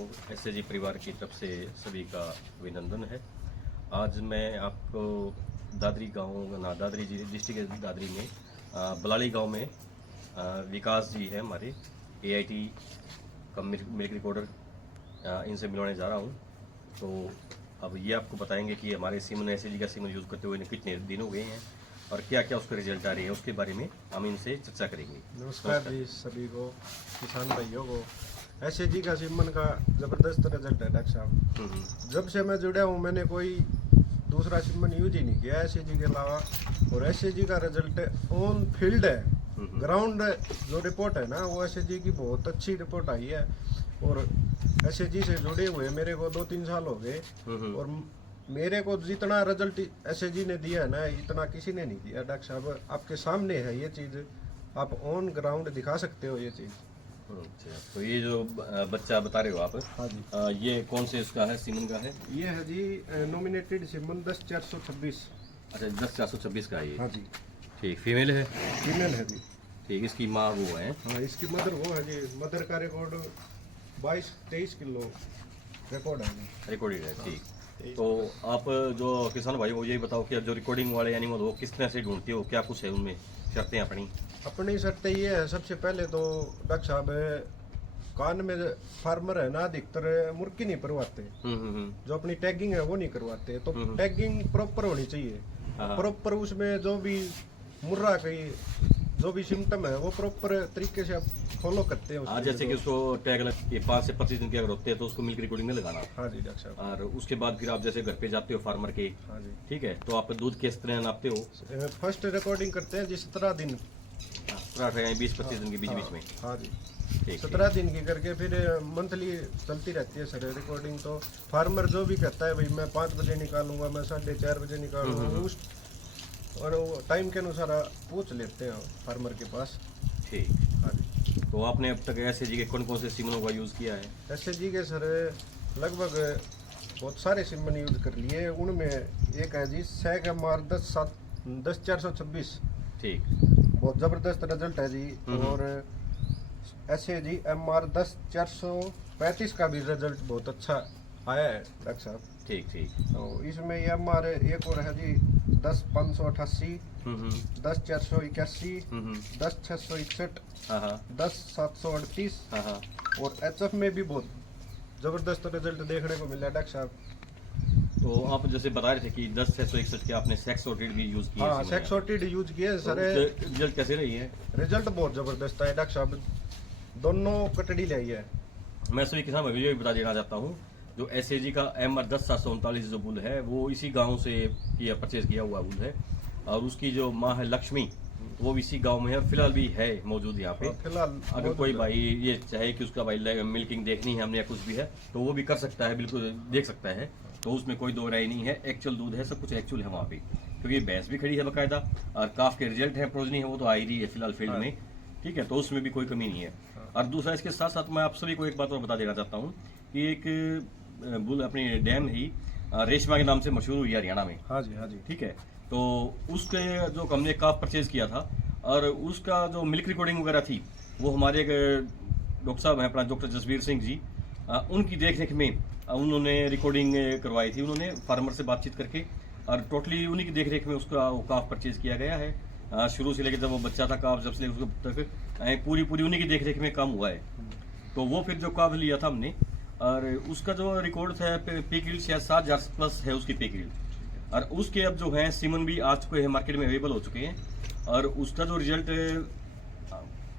को एसएजी परिवार की तरफ से सभी का अभिनंदन है। आज मैं आपको दादरी डिस्ट्रिक्ट के दादरी में बलाली गांव में विकास जी है हमारे एआईटी का मिल्क रिकॉर्डर, इनसे मिलवाने जा रहा हूं। तो अब ये आपको बताएंगे कि हमारे सिमन एसएजी का सिमन यूज़ करते हुए कितने दिन हो गए हैं और क्या क्या उसका रिजल्ट आ रही है, उसके बारे में हम इनसे चर्चा करेंगे। नमस्कार जी सभी को, किसान भाइयों को। एसएजी का सिमन का ज़बरदस्त रिजल्ट है डॉक्टर साहब। जब से मैं जुड़ा हूँ मैंने कोई दूसरा सिमन यूज ही नहीं किया एसएजी के अलावा, और एसएजी का रिजल्ट ऑन फील्ड है, ग्राउंड जो रिपोर्ट है ना वो एसएजी की बहुत अच्छी रिपोर्ट आई है। और एसएजी से जुड़े हुए मेरे को 2-3 साल हो गए, और मेरे को जितना रिजल्ट एसएजी ने दिया है ना इतना किसी ने नहीं दिया डॉक्टर साहब। आपके सामने है ये चीज़, आप ऑन ग्राउंड दिखा सकते हो ये चीज़। अच्छा, तो ये जो बच्चा बता रहे हो आप, हाँ जी, ये कौन से उसका है, सिमन का है? ये है जी नॉमिनेटेड सिमन 10-426। अच्छा, 10-426 का है ये। हाँ जी, ठीक, फीमेल है? फीमेल है जी। ठीक, इसकी माँ वो है? हाँ, इसकी मदर वो है जी। मदर का रिकॉर्ड 22-23 किलो रिकॉर्ड है जी। रिकॉर्डेड है। ठीक, तो आप जो किसान भाई को यही बताओ कि अब जो रिकॉर्डिंग वाले एनिमल हो किस तरह से ढूंढते हो, क्या कुछ है उनमें शर्तें अपनी शर्तें ये है, सबसे पहले तो डॉक्टर साहब कान में फार्मर है ना अधिकतर मुर्गी नहीं करवाते, जो अपनी टैगिंग है वो नहीं करवाते। तो टैगिंग प्रॉपर होनी चाहिए, प्रॉपर उसमें जो भी मुर्रा की जो भी सिम्टम है वो प्रॉपर तरीके से आप फॉलो करते हैं। हाँ, जैसे कि उसको टैग लग 5 से 25 दिन के अगर होते हैं तो उसको मिल्क रिकॉर्डिंग में लगाना। हाँ जी डॉक्टर साहब। और उसके बाद फिर आप जैसे घर पे जाते हो फार्मर के, हाँ जी, ठीक है, तो आप दूध किस तरह नापते हो? फर्स्ट रिकॉर्डिंग करते हैं जिस 17 दिन, 20-25 दिन के बीच बीच में। हाँ जी, ठीक, 17 दिन की करके फिर मंथली चलती रहती है सर रिकॉर्डिंग। तो फार्मर जो भी कहता है भाई मैं 5 बजे निकालूंगा, मैं 4:30 बजे निकालूंगा, उस और वो टाइम के अनुसार पूछ लेते हैं फार्मर के पास। ठीक। हाँ जी, तो आपने अब तक एसएजी के कौन कौन से सिमनों का यूज़ किया है? एसएजी के सर लगभग बहुत सारे सिमन यूज कर लिए। उनमें एक है जी सैक MR 10-426। ठीक, बहुत ज़बरदस्त रिजल्ट है जी। और एसएजी MR 10-435 का भी रिजल्ट बहुत अच्छा आया है डॉक्टर साहब। ठीक, ठीक। तो इसमें ये MR एक और है जी 10-588, 10-481, 10-661, हाँ, 10-738, हाँ। और HF में भी बहुत ज़बरदस्त रिजल्ट देखने को मिला डॉक्टर साहब। तो आप जैसे बता रहे थे कि 10-661 के आपने सेक्स सॉर्टेड भी यूज़ किया है? हाँ, सेक्स सॉर्टेड यूज किए सर। रिजल्ट कैसे रही है? रिजल्ट बहुत ज़बरदस्त है डॉक्टर साहब, दोनों कटड़ी लाई है। मैं सभी किसान भाइयों को ये बता देना चाहता हूँ, जो एसएजी का MR 10-739 जो बुल है वो इसी गांव से परचेज किया हुआ बुल है, और उसकी जो माँ है लक्ष्मी वो भी इसी गांव में है और फिलहाल भी है मौजूद यहाँ पे। फिलहाल अगर कोई भाई ये चाहे कि उसका भाई मिल्किंग देखनी है हमने या कुछ भी है तो वो भी कर सकता है, बिल्कुल देख सकता है। तो उसमें कोई दो राय नहीं है, एक्चुअल दूध है, सब कुछ एक्चुअल है वहाँ पे, क्योंकि भैंस भी खड़ी है बाकायदा और काफ के रिजल्ट है, प्रोजनी है वो तो आ ही रही है फिलहाल फील्ड में। ठीक है, तो उसमें भी कोई कमी नहीं है। और दूसरा इसके साथ साथ मैं आप सभी को एक बात और बता देना चाहता हूँ कि एक बुल अपनी डैम ही रेशमा के नाम से मशहूर हुई है हरियाणा में। हाँ जी, हाँ जी। ठीक है, तो उसके जो हमने काफ परचेज किया था और उसका जो मिल्क रिकॉर्डिंग वगैरह थी वो हमारे एक डॉक्टर साहब हैं अपना डॉक्टर जसवीर सिंह जी, उनकी देखरेख में उन्होंने रिकॉर्डिंग करवाई थी। उन्होंने फार्मर से बातचीत करके और टोटली उन्हीं की देखरेख में उसका वो काफ परचेज किया गया है। शुरू से लेकर जब वो बच्चा था काफ, जब से लेकर उसको तक पूरी उन्हीं की देखरेख में काम हुआ है। तो वो फिर जो काफ लिया था हमने, और उसका जो रिकॉर्ड था पे गिल्ड शायद 7,000 प्लस है उसकी पे गिल्ड, और उसके अब जो है सिमन भी आ चुके हैं, मार्केट में अवेलेबल हो चुके हैं। और उसका जो रिजल्ट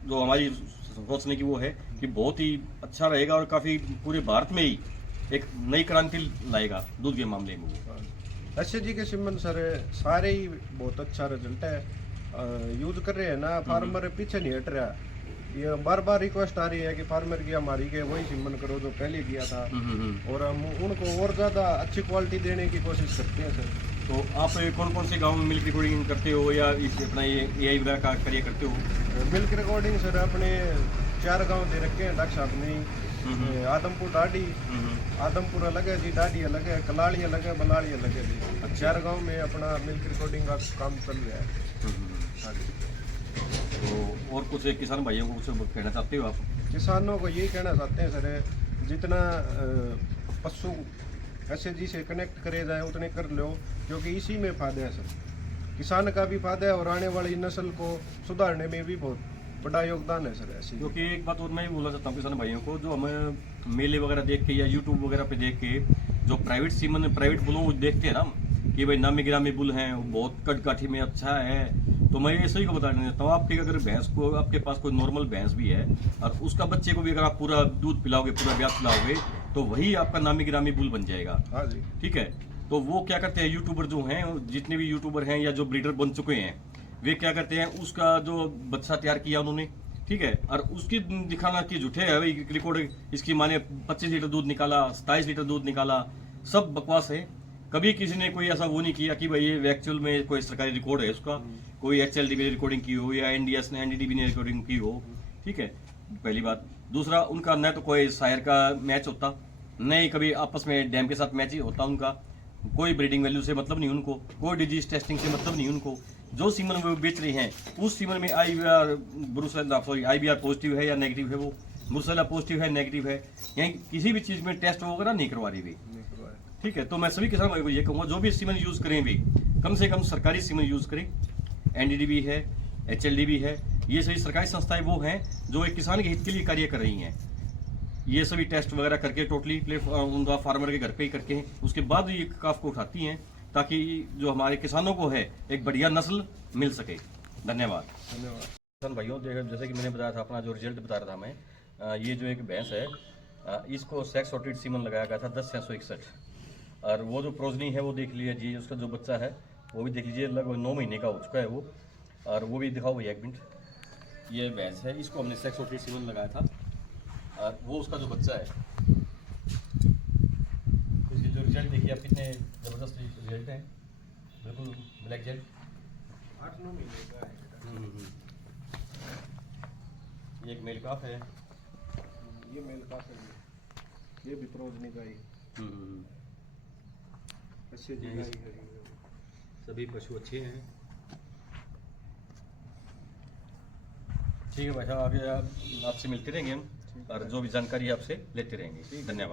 जो हमारी सोचने की वो है कि बहुत ही अच्छा रहेगा और काफ़ी पूरे भारत में ही एक नई क्रांति लाएगा दूध के मामले में। एसएजी के सिमन सर सारे ही बहुत अच्छा रिजल्ट है, यूज कर रहे हैं ना, फार्मर पीछे नहीं हट रहा। ये बार बार रिक्वेस्ट आ रही है कि फार्मर की हमारी के वही सिमन करो जो पहले किया था, और हम उनको और ज़्यादा अच्छी क्वालिटी देने की कोशिश करते हैं सर। तो आप कौन कौन से गांव में मिल्क रिकॉर्डिंग करते हो या इस अपना ये एआई वगैरह का कार्य करते हो? मिल्क रिकॉर्डिंग सर अपने 4 गांव दे रखे हैं डॉक्टर साहब ने। आदमपुर डाडी, आदमपुर अलग है जी, डाडी अलग है, कलाड़ी अलग है, बलाड़ी अलग है जी। 4 गांव में अपना मिल्क रिकॉर्डिंग का काम चल रहा है। हाँ जी। तो और कुछ किसान भाइयों को कुछ कहना चाहते हो आप? किसानों को यही कहना चाहते हैं सर जितना पशु एसएजी से कनेक्ट करे जाए उतने कर लो, क्योंकि इसी में फायदा है सर। किसान का भी फायदा है और आने वाली नस्ल को सुधारने में भी बहुत बड़ा योगदान है सर ऐसे। क्योंकि एक बात और मैं भी बोलना चाहता हूँ किसान भाइयों को, जो हमें मेले वगैरह देख के या यूट्यूब वगैरह पे देख के जो प्राइवेट बुलों को देखते हैं ना कि भाई नामी गिरामी बुल हैं, वो बहुत कटकाठी में अच्छा है, तो मैं ये सही को बताना चाहता हूँ आपकी अगर भैंस को, आपके पास कोई नॉर्मल भैंस भी है और उसका बच्चे को भी अगर आप पूरा दूध पिलाओगे, पूरा ब्याज पिलाओगे, तो वही आपका नामी गिरामी बुल बन जाएगा। हाँ जी। ठीक है, तो वो क्या करते हैं यूट्यूबर जो हैं, जितने भी यूट्यूबर हैं या जो ब्रीडर बन चुके हैं, वे क्या करते हैं, उसका जो बच्चा तैयार किया उन्होंने, ठीक है, और उसकी दिखाना कि झूठे है भाई रिकॉर्ड, इसकी माने 25 लीटर दूध निकाला, 27 लीटर दूध निकाला, सब बकवास है। कभी किसी ने कोई ऐसा वो नहीं किया कि भाई ये एक्चुअल में कोई सरकारी रिकॉर्ड है उसका, कोई HLD ने रिकॉर्डिंग की हो या NDS ने NDDB ने रिकॉर्डिंग की हो। ठीक है, पहली बात। दूसरा, उनका न तो कोई शायर का मैच होता, न ही कभी आपस में डैम के साथ मैच ही होता उनका, कोई ब्रीडिंग वैल्यू से मतलब नहीं उनको, कोई डिजीज टेस्टिंग से मतलब नहीं उनको। जो सीमन वो बेच रही हैं उस सीमन में IBR पॉजिटिव है या नेगेटिव है, वो ब्रुसेला पॉजिटिव है नेगेटिव है, यानी किसी भी चीज़ में टेस्ट वगैरह नहीं करवा रही भी। ठीक है, तो मैं सभी किसान भाइयों को ये कहूँगा, जो भी सीमन यूज़ करें भी कम से कम सरकारी सीमन यूज़ करें। NDDB है, HLDB है, ये सभी सरकारी संस्थाएं वो हैं जो एक किसान के हित के लिए कार्य कर रही हैं। ये सभी टेस्ट वगैरह करके टोटली उनका फार्मर के घर पे ही करके उसके बाद ये काफ को उठाती हैं, ताकि जो हमारे किसानों को है एक बढ़िया नस्ल मिल सके। धन्यवाद। धन्यवाद किसान भाइयों, जैसे कि मैंने बताया था, अपना जो रिजल्ट बता रहा था मैं, ये जो एक भैंस है, इसको सेक्स सॉर्टेड सीमन लगाया गया था 10/661, और वो जो प्रोजनी है वो देख लीजिए, उसका जो बच्चा है वो भी देख लीजिए, लगभग 9 महीने का हो चुका है वो, और वो भी दिखाओ भैया 1 मिनट। ये भैंस है, इसको हमने सेक्स सॉर्टेड सीमन लगाया था, और वो उसका जो बच्चा है, इसके जो रिजल्ट देखिए आप, कितने ज़बरदस्त रिजल्ट हैं, बिल्कुल ब्लैक जेल। 8-9 महीने का है। ये एक मेल काफ है, ये मेल काफ है, ये भी प्रोजनी का ही SAG का ही है। सभी पशु अच्छे हैं। ठीक है भाई साहब, आगे आपसे मिलते रहेंगे हम, और जो भी जानकारी आपसे लेते रहेंगे। धन्यवाद।